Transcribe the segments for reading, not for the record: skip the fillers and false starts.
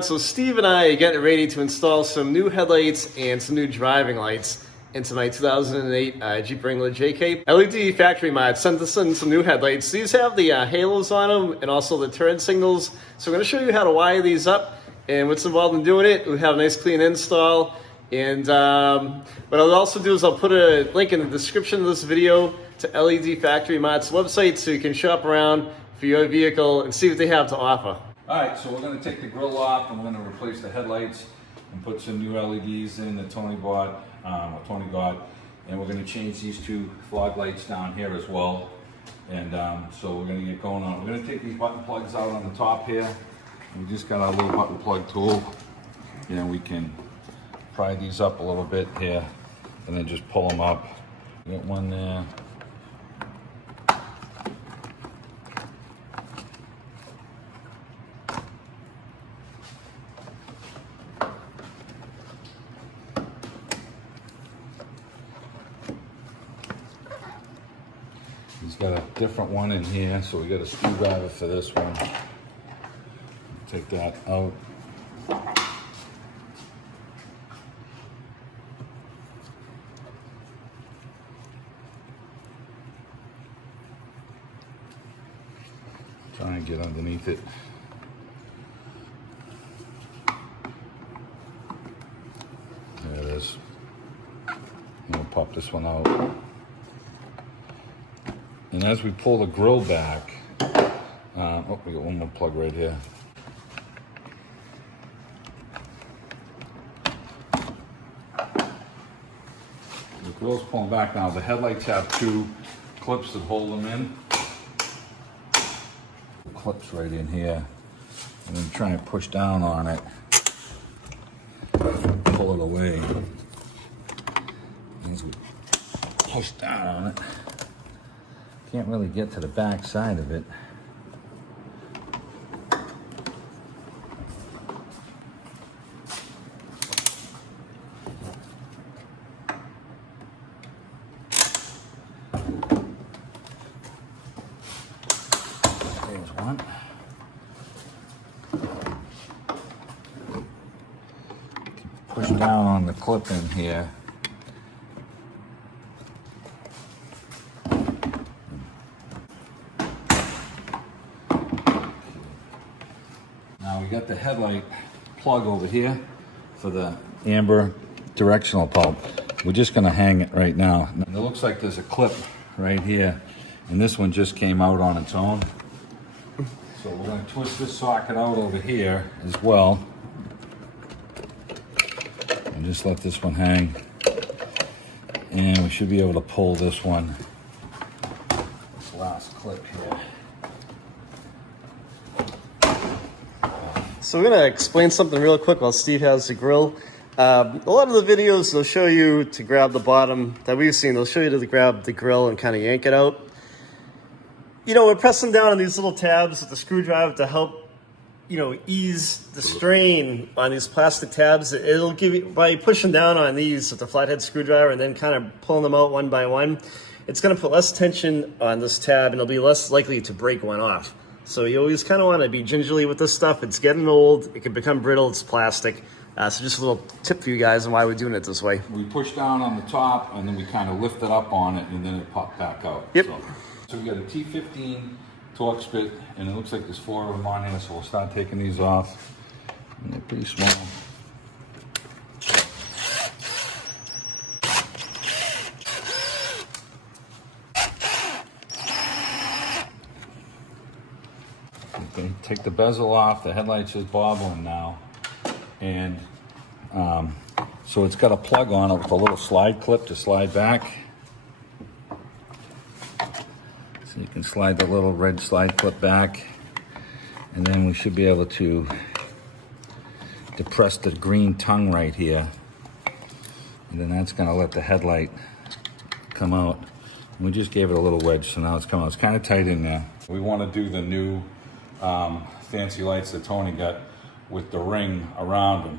So Steve and I are getting ready to install some new headlights and some new driving lights into my 2008 Jeep Wrangler JK. LED factory mod sent us in some new headlights. These have the halos on them and also the turn signals. So I'm going to show you how to wire these up and what's involved in doing it. We have a nice clean install. And what I'll also do is I'll put a link in the description of this video to LED Factory Mod's website so you can shop around for your vehicle and see what they have to offer. Alright, so we're going to take the grill off and we're going to replace the headlights and put some new LEDs in that Tony bought, Tony got, and we're going to change these two fog lights down here as well. And so we're going to get going on. We're going to take these button plugs out on the top here. We just got our little button plug tool. You know, we can pry these up a little bit here and then just pull them up. We got one there. He's got a different one in here, so we got a screwdriver for this one. Take that out. Try and get underneath it. There it is. And we'll pop this one out. And as we pull the grill back, oh, we got one more plug right here. The grill's pulling back now. The headlights have two clips that hold them in. Clips right in here. And then try and push down on it. Pull it away. As we push down on it. Can't really get to the back side of it. There's one. Push down on the clip in here. Now we got the headlight plug over here for the amber directional bulb. We're just going to hang it right now. It looks like there's a clip right here, and this one just came out on its own. So we're going to twist this socket out over here as well, and just let this one hang. And we should be able to pull this one, this last clip here. So we're going to explain something real quick while Steve has the grill. A lot of the videos, they'll show you to grab the bottom that we've seen. They'll show you to grab the grill and kind of yank it out. You know, we're pressing down on these little tabs with the screwdriver to help, you know, ease the strain on these plastic tabs. It'll give you, by pushing down on these with the flathead screwdriver and then kind of pulling them out one by one, it's going to put less tension on this tab and it'll be less likely to break one off. So you always kind of want to be gingerly with this stuff. It's getting old. It can become brittle. It's plastic. So just a little tip for you guys on why we're doing it this way. We push down on the top and then we kind of lift it up on it and then it popped back out. Yep. So we got a T15 torque spit and it looks like there's 4 of them on here. So we'll start taking these off. And they're pretty small. Okay, take the bezel off. The headlight's just bobbling now. And so it's got a plug on it with a little slide clip to slide back. So you can slide the little red slide clip back. And then we should be able to depress the green tongue right here. And then that's gonna let the headlight come out. And we just gave it a little wedge, so now it's coming out. It's kind of tight in there. We wanna do the new fancy lights that Tony got with the ring around them.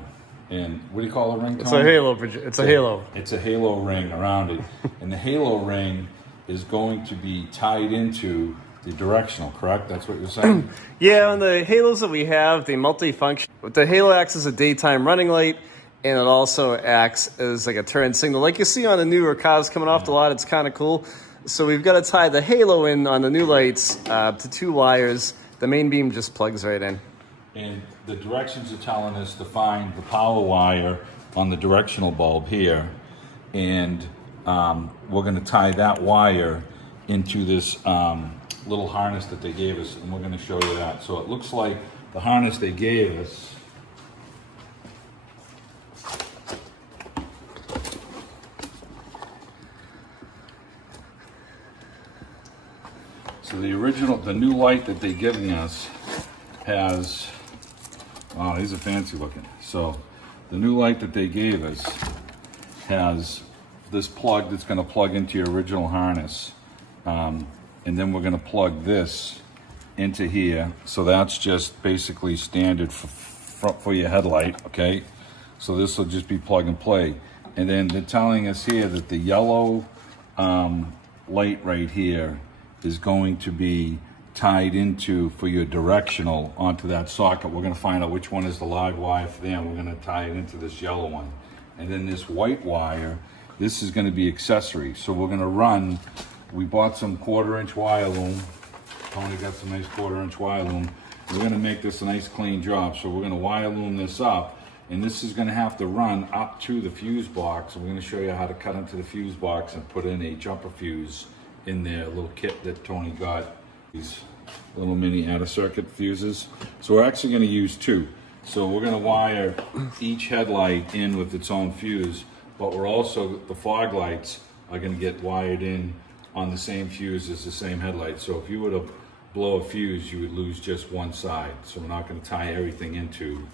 And what do you call the ring, Tony? It's a halo. It's a halo. It's a halo ring around it. And the halo ring is going to be tied into the directional, correct? That's what you're saying? Yeah, on the halos that we have, they multi-function. The halo acts as a daytime running light, and it also acts as like a turn signal. Like you see on the newer cars coming off the lot, it's kind of cool. So we've got to tie the halo in on the new lights to 2 wires. The main beam just plugs right in. And the directions are telling us to find the power wire on the directional bulb here. And we're going to tie that wire into this little harness that they gave us, and we're going to show you that. So it looks like the harness they gave us so the new light that they're giving us has, wow, these are fancy looking. So the new light that they gave us has this plug that's going to plug into your original harness. And then we're going to plug this into here. So that's just basically standard for your headlight, okay? So this will just be plug and play. And then they're telling us here that the yellow light right here is going to be tied into, for your directional, onto that socket. We're going to find out which one is the live wire for them. We're going to tie it into this yellow one. And then this white wire, this is going to be accessory. So we're going to run, we bought some 1/4-inch wire loom. Tony got some nice 1/4-inch wire loom. We're going to make this a nice clean job. So we're going to wire loom this up, and this is going to have to run up to the fuse box. And we're going to show you how to cut into the fuse box and put in a jumper fuse in there, a little kit that Tony got. These little mini out of circuit fuses. So we're actually going to use 2. So we're going to wire each headlight in with its own fuse, but we're also, the fog lights are going to get wired in on the same fuse as the same headlight. So if you were to blow a fuse, you would lose just one side. So we're not going to tie everything into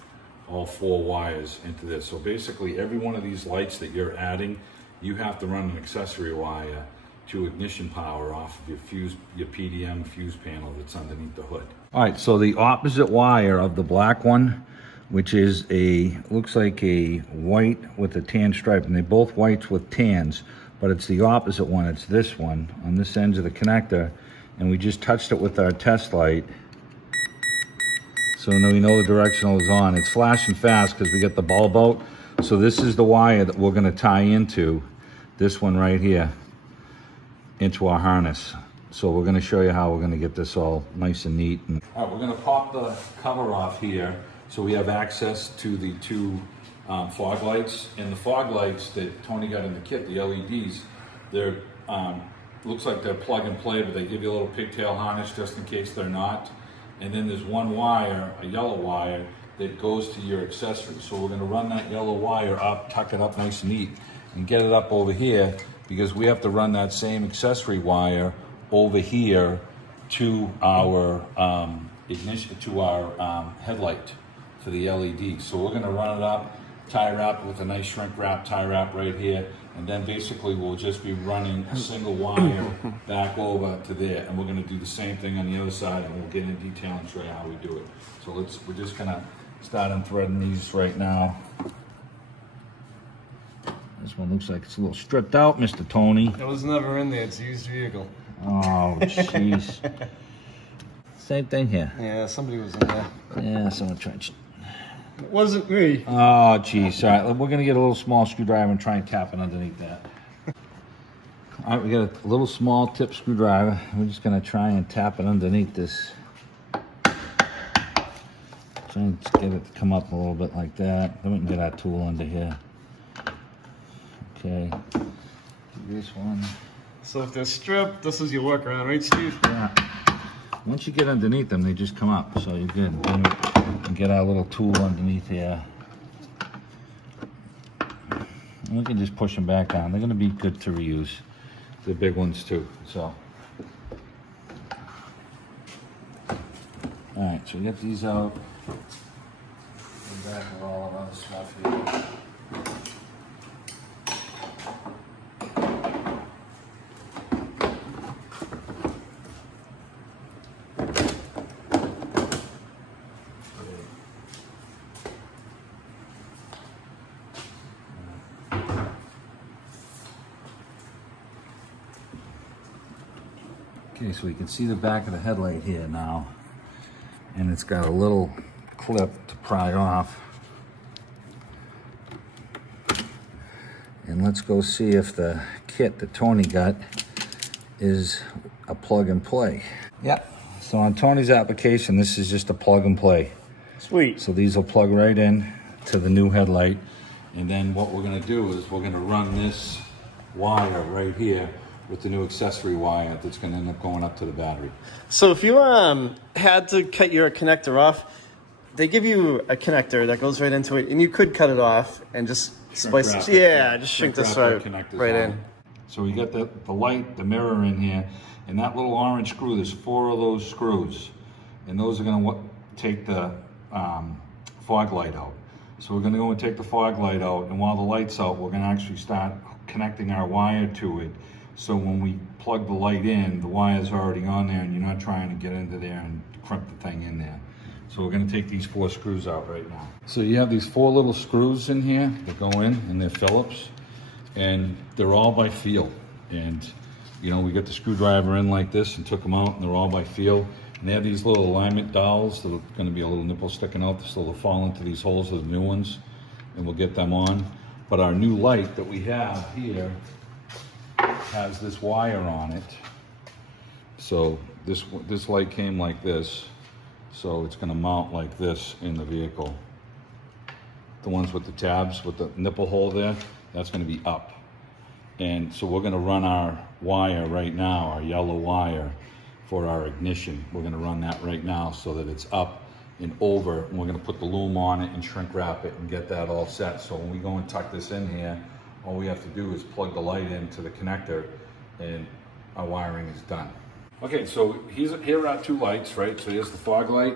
all 4 wires into this. So basically every one of these lights that you're adding, you have to run an accessory wire to ignition power off of your fuse, your PDM fuse panel that's underneath the hood. All right, so the opposite wire of the black one, which is looks like a white with a tan stripe, and they're both whites with tans, but it's the opposite one. It's this one on this end of the connector, and we just touched it with our test light. So now we know the directional is on. It's flashing fast because we get the bulb out. So this is the wire that we're gonna tie into, this one right here, into our harness. So we're gonna show you how we're gonna get this all nice and neat. All right, we're gonna pop the cover off here so we have access to the 2 fog lights. And the fog lights that Tony got in the kit, the LEDs, they're looks like they're plug and play, but they give you a little pigtail harness just in case they're not. And then there's one wire, a yellow wire, that goes to your accessory. So we're gonna run that yellow wire up, tuck it up nice and neat, and get it up over here, because we have to run that same accessory wire over here to our ignition, to our headlight for the LED. So we're gonna run it up, tie wrap with a nice shrink wrap, tie wrap right here, and then basically we'll just be running a single wire back over to there, and we're gonna do the same thing on the other side, and we'll get in detail and show you how we do it. So we're just gonna start unthreading these right now. This one looks like it's a little stripped out, Mr. Tony. It was never in there. It's a used vehicle. Oh, jeez. Same thing here. Yeah, somebody was in there. Yeah, someone tried. It wasn't me. Oh, jeez. All right, we're going to get a little small screwdriver and try and tap it underneath that. All right, we got a little small tip screwdriver. We're just going to try and tap it underneath this. Try and get it to come up a little bit like that. Then we can get our tool under here. Okay. This one. So if they're stripped, this is your workaround, right, Steve? Yeah. Once you get underneath them, they just come up, so you're good. Then we can get our little tool underneath here. And we can just push them back down. They're going to be good to reuse. The big ones too. So. All right, so we get these out. Go back with all of our stuff here. Okay, so you can see the back of the headlight here now, and it's got a little clip to pry off. And let's go see if the kit that Tony got is a plug and play. Yep. So on Tony's application, this is just a plug and play. Sweet. So these will plug right in to the new headlight. And then what we're gonna do is we're gonna run this wire right here with the new accessory wire that's gonna end up going up to the battery. So if you had to cut your connector off, they give you a connector that goes right into it, and you could cut it off and just splice it. Yeah, just shrink this right in. So we got the light, the mirror in here, and that little orange screw, there's 4 of those screws, and those are gonna take the fog light out. So we're gonna go and take the fog light out, and while the light's out, we're gonna actually start connecting our wire to it. So when we plug the light in, the wire's already on there, and you're not trying to get into there and crimp the thing in there. So we're gonna take these 4 screws out right now. So you have these 4 little screws in here that go in, and they're Phillips, and they're all by feel. And you know, we got the screwdriver in like this and took them out, and they're all by feel. And they have these little alignment dowels that are gonna be a little nipple sticking out, so they'll fall into these holes of the new ones, and we'll get them on. But our new light that we have here has this wire on it. So this light came like this. So it's gonna mount like this in the vehicle. The ones with the tabs, with the nipple hole there, that's gonna be up. And so we're gonna run our wire right now, our yellow wire for our ignition. We're gonna run that right now so that it's up and over, and we're gonna put the loom on it and shrink wrap it and get that all set. So when we go and tuck this in here, all we have to do is plug the light into the connector and our wiring is done. Okay, so here are our 2 lights, right? So here's the fog light,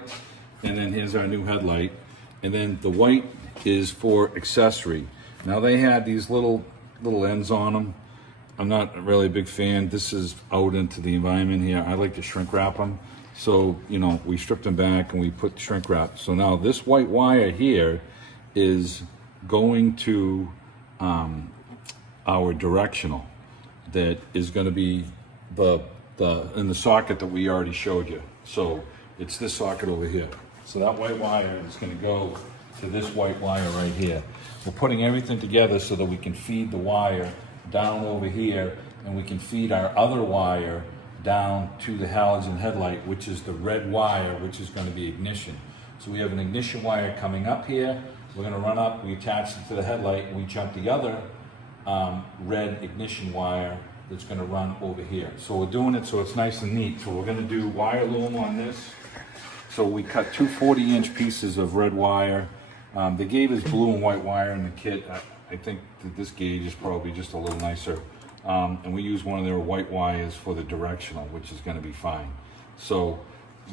and then here's our new headlight. And then the white is for accessory. Now they had these little ends on them. I'm not really a big fan. This is out into the environment here. I like to shrink wrap them. So, you know, we stripped them back and we put shrink wrap. So now this white wire here is going to our directional. That is gonna be in the socket that we already showed you. So it's this socket over here. So that white wire is gonna go to this white wire right here. We're putting everything together so that we can feed the wire down over here, and we can feed our other wire down to the halogen headlight, which is the red wire, which is gonna be ignition. So we have an ignition wire coming up here. We're gonna run up, we attach it to the headlight, and we jump the other red ignition wire that's gonna run over here. So we're doing it so it's nice and neat. So we're gonna do wire loom on this. So we cut 2 40-inch pieces of red wire. They gave us blue and white wire in the kit. I think that this gauge is probably just a little nicer. And we use one of their white wires for the directional, which is gonna be fine. So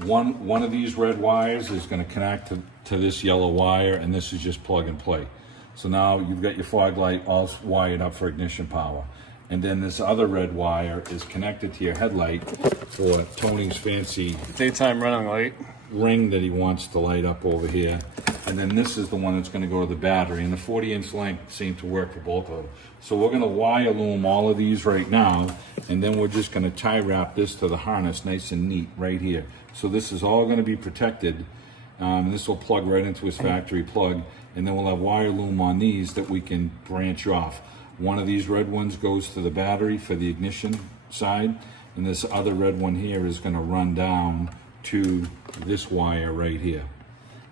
one of these red wires is gonna connect to this yellow wire, and this is just plug and play. So now you've got your fog light all wired up for ignition power. And then this other red wire is connected to your headlight for Tony's fancy Daytime running light. ring that he wants to light up over here. And then this is the one that's gonna go to the battery, and the 40-inch length seemed to work for both of them. So we're gonna wire loom all of these right now, and then we're just gonna tie wrap this to the harness nice and neat right here. So this is all gonna be protected. This will plug right into his factory plug, and then we'll have wire loom on these that we can branch off. One of these red ones goes to the battery for the ignition side, and this other red one here is gonna run down to this wire right here.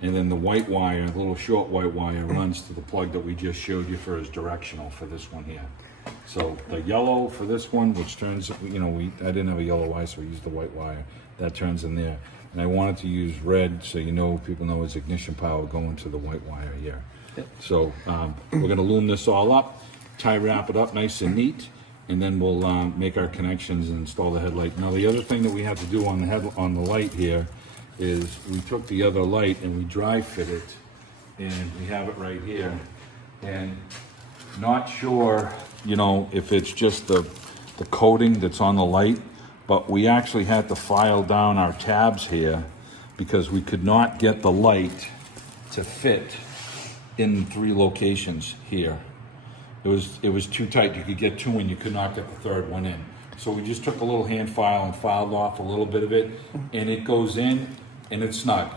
And then the white wire, the little short white wire, runs to the plug that we just showed you for his directional for this one here. So the yellow for this one, which turns, you know, I didn't have a yellow wire, so we used the white wire. That turns in there. And I wanted to use red so people know it's ignition power going to the white wire here. Yep. So we're gonna loom this all up, tie wrap it up nice and neat, and then we'll make our connections and install the headlight. Now the other thing that we have to do on the light here is we took the other light and we dry fit it, and we have it right here. And not sure, you know, if it's just the coating that's on the light, but we actually had to file down our tabs here because we could not get the light to fit in 3 locations here. It was too tight. You could get 2 and you could not get the 3rd one in. So we just took a little hand file and filed off a little bit of it, and it goes in and it's snug.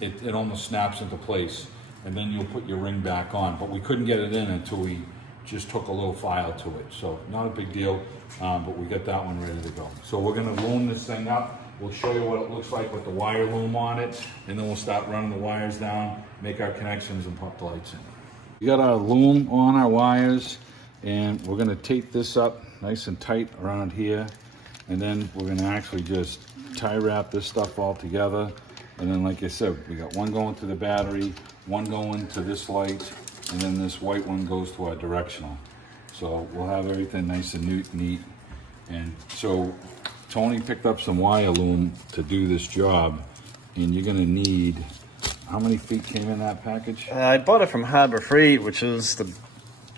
It almost snaps into place, and then you'll put your ring back on. But we couldn't get it in until we just took a little file to it. So not a big deal, but we got that one ready to go. So we're gonna loom this thing up. We'll show you what it looks like with the wire loom on it, and then we'll start running the wires down, make our connections, and pop the lights in. We got our loom on our wires, and we're gonna tape this up nice and tight around here, and then we're gonna actually just tie wrap this stuff all together. And then, like I said, we got one going to the battery, one going to this light, and then this white one goes to our directional. So we'll have everything nice and neat. And so Tony picked up some wire loom to do this job, and you're gonna need, how many feet came in that package? I bought it from Harbor Freight, which is the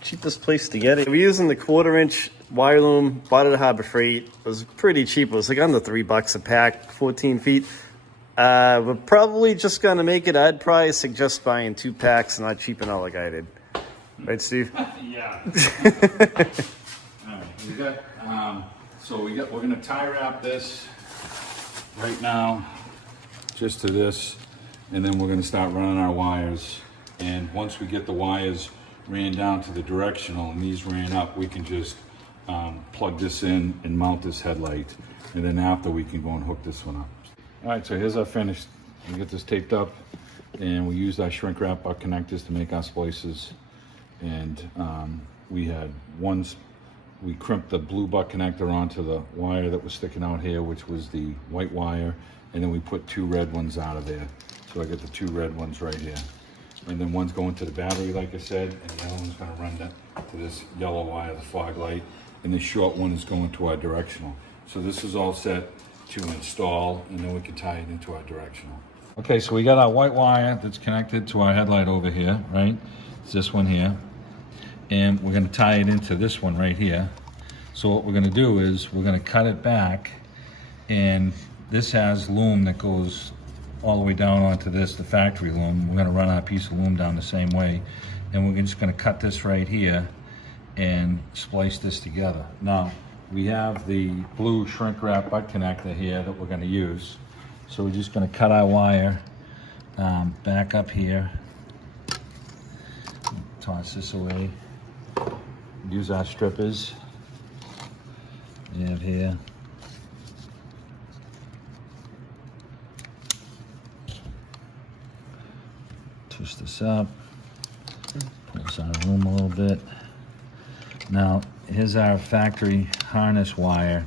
cheapest place to get it. We're using the 1/4-inch wire loom, bought it at Harbor Freight. It was pretty cheap. It was like under $3 a pack, 14 feet. We're probably just gonna make it. I'd probably suggest buying 2 packs and not cheaping out like I did. Right, Steve? Yeah. All right, we got, we're gonna tie wrap this right now, just to this, and then we're gonna start running our wires. And once we get the wires ran down to the directional and these ran up, we can just plug this in and mount this headlight. And then after, we can go and hook this one up. All right, so here's our finish. We get this taped up, and we used our shrink wrap butt connectors to make our splices. And we crimped the blue butt connector onto the wire that was sticking out here, which was the white wire, and then we put 2 red ones out of there. So I got the 2 red ones right here. And then one's going to the battery, like I said, and the other one's gonna run to this yellow wire, the fog light, and the short one is going to our directional. So this is all set to install, and then we can tie it into our directional. Okay, so we got our white wire that's connected to our headlight over here, right? It's this one here. And we're gonna tie it into this one right here. So what we're gonna do is we're gonna cut it back, and this has loom that goes all the way down onto this, the factory loom. We're gonna run our piece of loom down the same way, and we're just gonna cut this right here and splice this together. Now, we have the blue shrink wrap butt connector here that we're gonna use. So we're just gonna cut our wire back up here, toss this away, use our strippers we have here. Twist this up, pull this out of the room a little bit. Now, here's our factory harness wire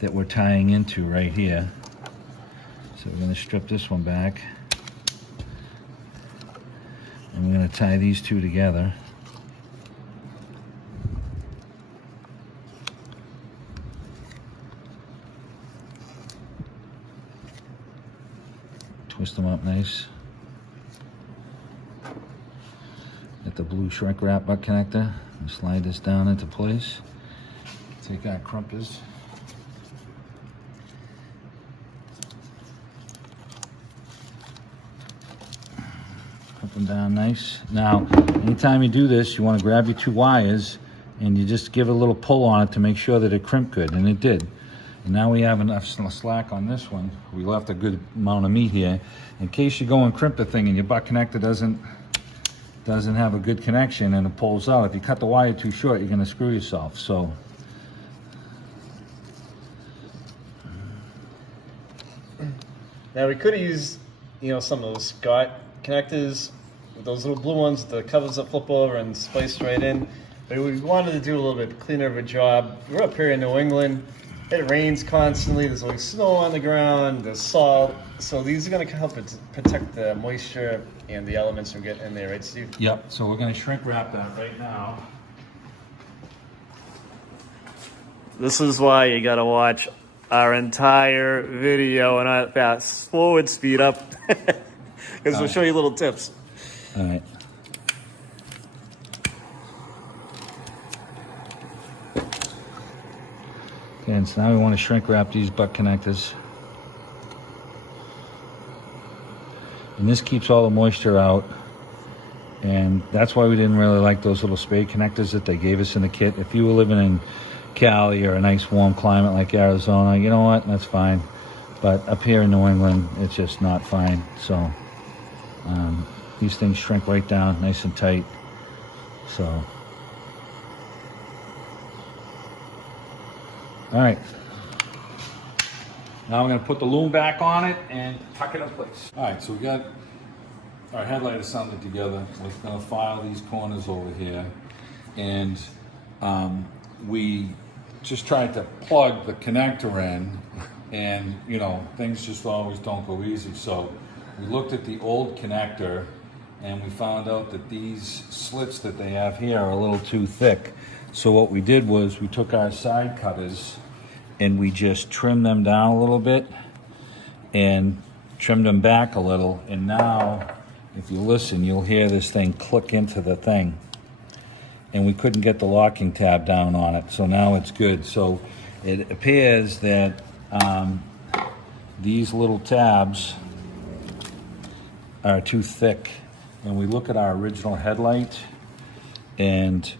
that we're tying into right here. So we're gonna strip this one back, and we're gonna tie these 2 together. Twist them up nice. Get the blue shrink wrap butt connector and slide this down into place. Take our crumpers. Put them down nice. Now, anytime you do this, you want to grab your 2 wires and you just give it a little pull on it to make sure that it crimped good, and it did. And now we have enough slack on this one. We left a good amount of meat here. In case you go and crimp the thing and your butt connector doesn't have a good connection and it pulls out, if you cut the wire too short, you're gonna screw yourself. So now we could have used, some of those Scott connectors with those little blue ones, the covers that flip over and splice right in. But we wanted to do a little bit cleaner of a job. We're up here in New England. It rains constantly. There's always snow on the ground. There's salt. So these are going to help protect the moisture and the elements we get in there, right, Steve? Yep. So we're going to shrink wrap that right now. This is why you got to watch our entire video and not fast forward, speed up, because we'll show you little tips. All right. Okay, and so now we want to shrink wrap these butt connectors. And this keeps all the moisture out. And that's why we didn't really like those little spade connectors that they gave us in the kit. If you were living in Cali or a nice warm climate like Arizona, you know what, that's fine. But up here in New England, it's just not fine. So these things shrink right down nice and tight. So, all right. Now I'm gonna put the loom back on it and tuck it in place. All right, so we got our headlight assembled together. We're gonna file these corners over here. And we just tried to plug the connector in, and you know, things just always don't go easy. So we looked at the old connector and we found out that these slits that they have here are a little too thick. So what we did was we took our side cutters and we just trimmed them down a little bit and trimmed them back a little. And now, if you listen, you'll hear this thing click into the thing. And we couldn't get the locking tab down on it, so now it's good. So it appears that these little tabs are too thick. And we look at our original headlight, and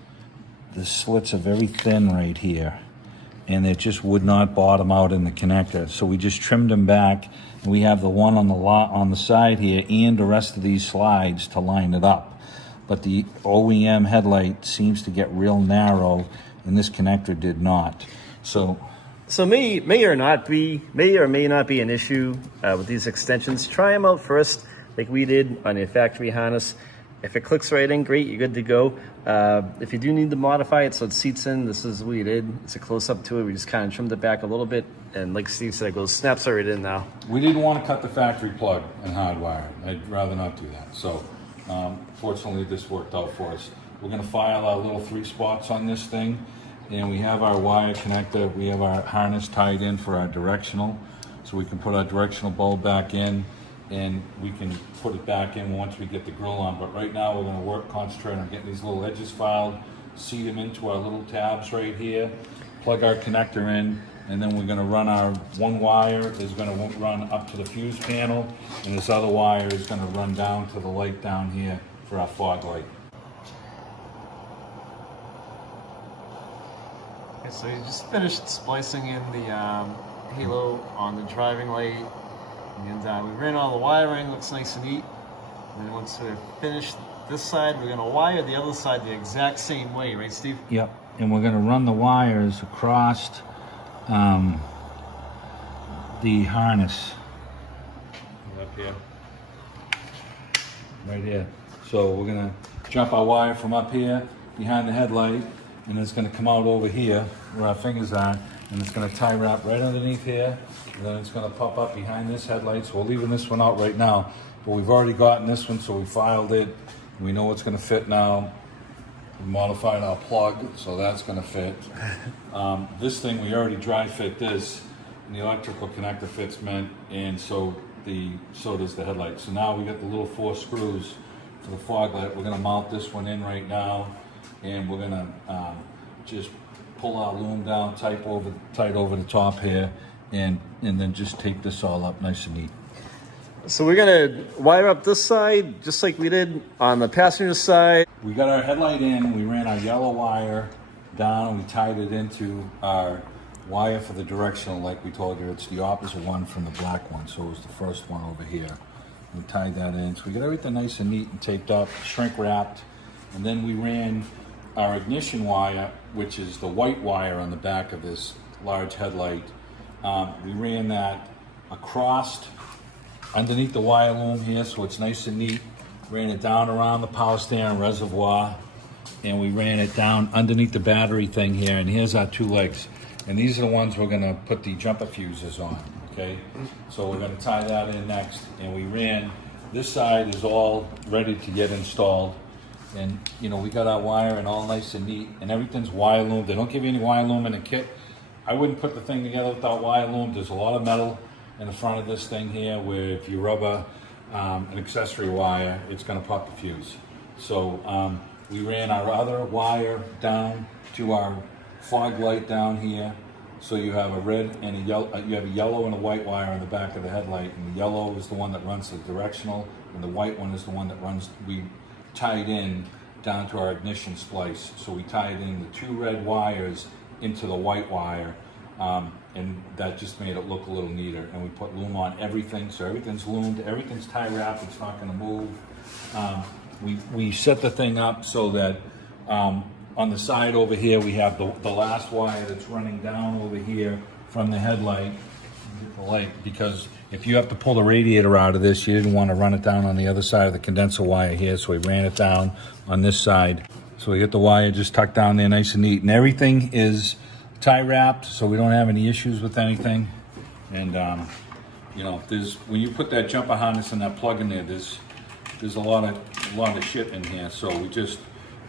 the slits are very thin right here, and it just would not bottom out in the connector. So we just trimmed them back, and we have the one on the side here and the rest of these slides to line it up. But the OEM headlight seems to get real narrow, and this connector did not. So may or may not be an issue with these extensions. Try them out first, like we did on your factory harness. If it clicks right in, great, you're good to go. If you do need to modify it so it seats in, this is what we did. It's a close-up to it. We just kind of trimmed it back a little bit, and like Steve said, it goes snaps right in now. We didn't want to cut the factory plug and hardwire it. I'd rather not do that. So fortunately, this worked out for us. We're going to file our little 3 spots on this thing, and we have our wire connector. We have our harness tied in for our directional, so we can put our directional bulb back in, and we can put it back in once we get the grill on. But right now, we're going to concentrate on getting these little edges filed, seat them into our little tabs right here, plug our connector in, and then we're going to run our one wire is going to run up to the fuse panel, and this other wire is going to run down to the light down here for our fog light. Okay, so you just finished splicing in the halo on the driving light, and we ran all the wiring. Looks nice and neat. And then once we're finished this side, we're going to wire the other side the exact same way, right, Steve? Yep, and we're going to run the wires across the harness up here, right here. So we're gonna jump our wire from up here behind the headlight, and it's gonna come out over here where our fingers are, and it's gonna tie wrap right underneath here, and then it's gonna pop up behind this headlight. So we're leaving this one out right now, but we've already gotten this one, so we filed it. We know it's gonna fit now. We modified our plug, so that's going to fit. This thing, we already dry fit this, and the electrical connector fits meant, and so does the headlight. So now we got the little 4 screws for the fog light. We're going to mount this one in right now, and we're going to just pull our loom down tight over the top here, and then just tape this all up nice and neat. So we're gonna wire up this side just like we did on the passenger side. We got our headlight in, we ran our yellow wire down, and we tied it into our wire for the directional. Like we told you, it's the opposite one from the black one, so it was the first one over here. We tied that in, so we got everything nice and neat and taped up, shrink wrapped, and then we ran our ignition wire, which is the white wire on the back of this large headlight. We ran that across underneath the wire loom here, so it's nice and neat. Ran it down around the power steering reservoir, and we ran it down underneath the battery thing here, and here's our 2 legs. And these are the ones we're gonna put the jumper fuses on, okay? So we're gonna tie that in next, and we ran, this side is all ready to get installed. And you know, we got our wiring all nice and neat, and everything's wire loom. They don't give you any wire loom in the kit. I wouldn't put the thing together without wire loom. There's a lot of metal in the front of this thing here, where if you rub an accessory wire, it's going to pop the fuse. So we ran our other wire down to our fog light down here. So you have a red and a yellow, you have a yellow and a white wire on the back of the headlight, and the yellow is the one that runs the directional, and the white one is the one that runs. We tied in down to our ignition splice. So we tied in the 2 red wires into the white wire. And that just made it look a little neater. And we put loom on everything, so everything's loomed, everything's tie wrapped, it's not gonna move. We set the thing up so that on the side over here, we have the last wire that's running down over here from the headlight, the light, because if you have to pull the radiator out of this, you didn't want to run it down on the other side of the condenser wire here, so we ran it down on this side. So we get the wire just tucked down there nice and neat, and everything is tie wrapped, so we don't have any issues with anything. And you know, when you put that jumper harness and that plug in there, there's a lot of shit in here. So we just,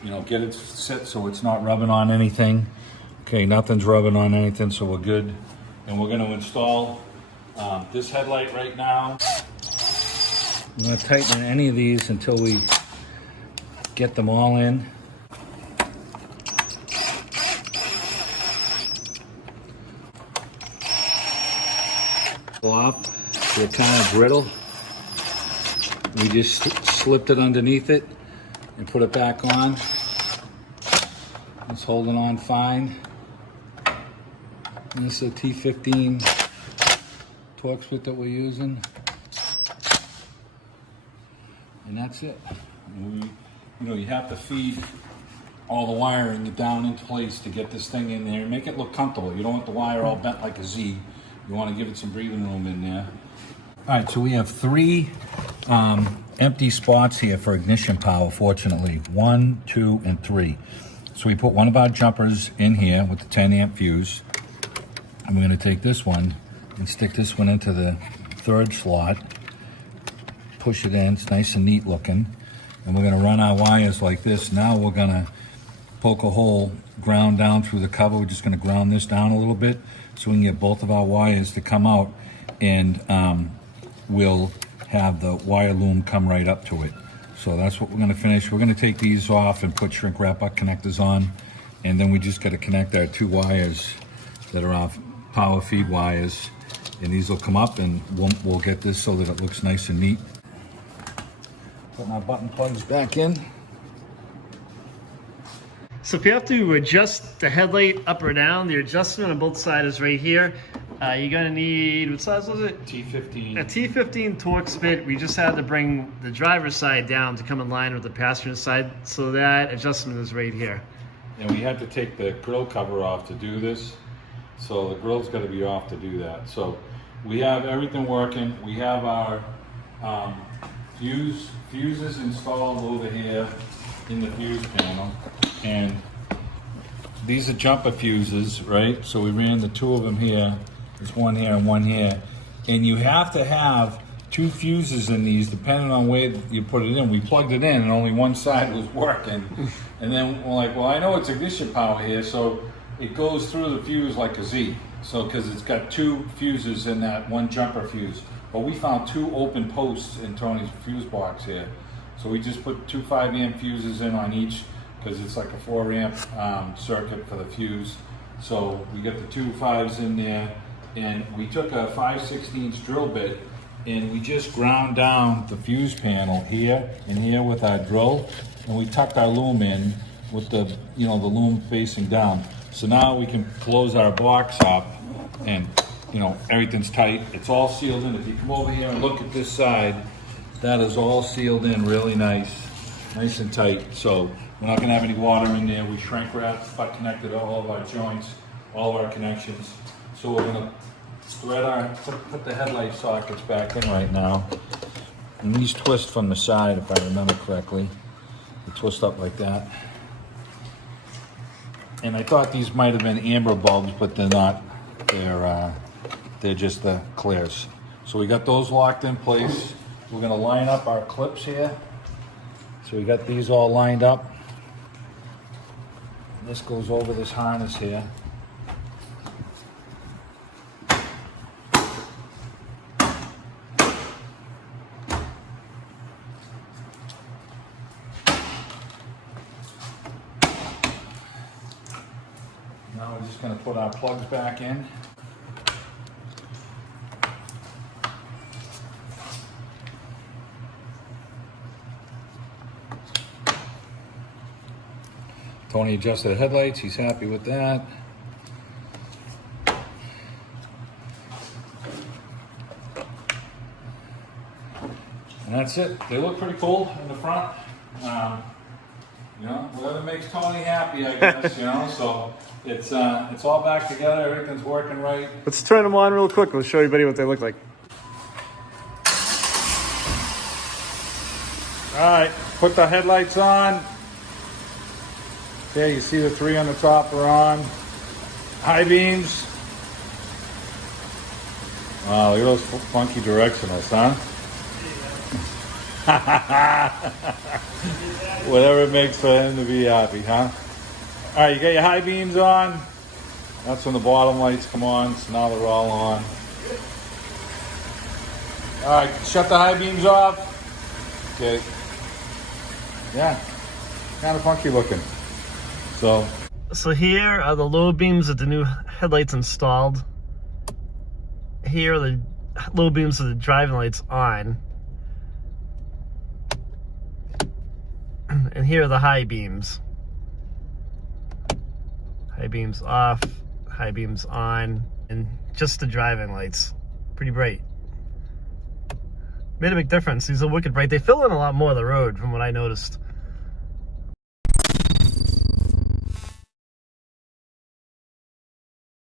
you know, get it set so it's not rubbing on anything. Okay, nothing's rubbing on anything, so we're good. And we're going to install this headlight right now. I'm going to tighten any of these until we get them all in. Off, they're kind of brittle. We just slipped it underneath it and put it back on. It's holding on fine. And this is a T15 Torx bit that we're using. And that's it. And you have to feed all the wiring down into place to get this thing in there and make it look comfortable. You don't want the wire all bent like a Z. You want to give it some breathing room in there. All right, so we have 3 empty spots here for ignition power, fortunately. 1, 2, and 3. So we put one of our jumpers in here with the 10 amp fuse. And we're going to take this one and stick this one into the 3rd slot. Push it in, it's nice and neat looking. And we're going to run our wires like this. Now we're going to poke a hole, ground down through the cover. We're just going to ground this down a little bit so we can get both of our wires to come out, and we'll have the wire loom come right up to it. So that's what we're going to finish. We're going to take these off and put shrink wrap connectors on, and then we just got to connect our 2 wires that are off power feed wires, and these will come up, and we'll get this so that it looks nice and neat. Put my button plugs back in. So if you have to adjust the headlight up or down, the adjustment on both sides is right here. You're gonna need, what size was it? T15. A T15 Torx bit. We just had to bring the driver's side down to come in line with the passenger side. So that adjustment is right here. And we had to take the grill cover off to do this. So the grill's got to be off to do that. So we have everything working. We have our fuses installed over here in the fuse panel. And these are jumper fuses, right? So we ran the 2 of them here. There's one here and one here. And you have to have 2 fuses in these depending on where you put it in. We plugged it in and only one side was working. And then we're like, well, I know it's ignition power here, so it goes through the fuse like a Z. So, because it's got 2 fuses in that one jumper fuse. But we found 2 open posts in Tony's fuse box here. So we just put 2 5 amp fuses in on each, because it's like a 4 amp circuit for the fuse. So we got the 2 5s in there, and we took a 5/16 drill bit and we just ground down the fuse panel here and here with our drill, and we tucked our loom in with the, the loom facing down. So now we can close our box up, and everything's tight. It's all sealed in. If you come over here and look at this side, that is all sealed in really nice and tight. So we're not gonna have any water in there. We shrink wrapped, butt connected all of our joints, all of our connections. So we're gonna put the headlight sockets back in right now. And these twist from the side, if I remember correctly. They twist up like that. And I thought these might have been amber bulbs, but they're not. They're just the clears. So we got those locked in place. We're gonna line up our clips here. So we got these all lined up. This goes over this harness here. Now we're just going to put our plugs back in. Tony adjusted the headlights, he's happy with that. And that's it. They look pretty cool in the front. You know, whatever makes Tony happy, I guess, you know, so it's all back together, everything's working right. Let's turn them on real quick. We'll show everybody what they look like. All right, put the headlights on. Okay, you see the 3 on the top are on. High beams. Wow, look at those funky directionals, huh? Whatever it makes for him to be happy, huh? All right, you got your high beams on. That's when the bottom lights come on, so now they're all on. All right, shut the high beams off. Okay. Yeah, kind of funky looking. So here are the low beams with the new headlights installed. Here are the low beams with the driving lights on. And here are the high beams. High beams off, high beams on, and just the driving lights. Pretty bright. Made a big difference. These are wicked bright. They fill in a lot more of the road from what I noticed.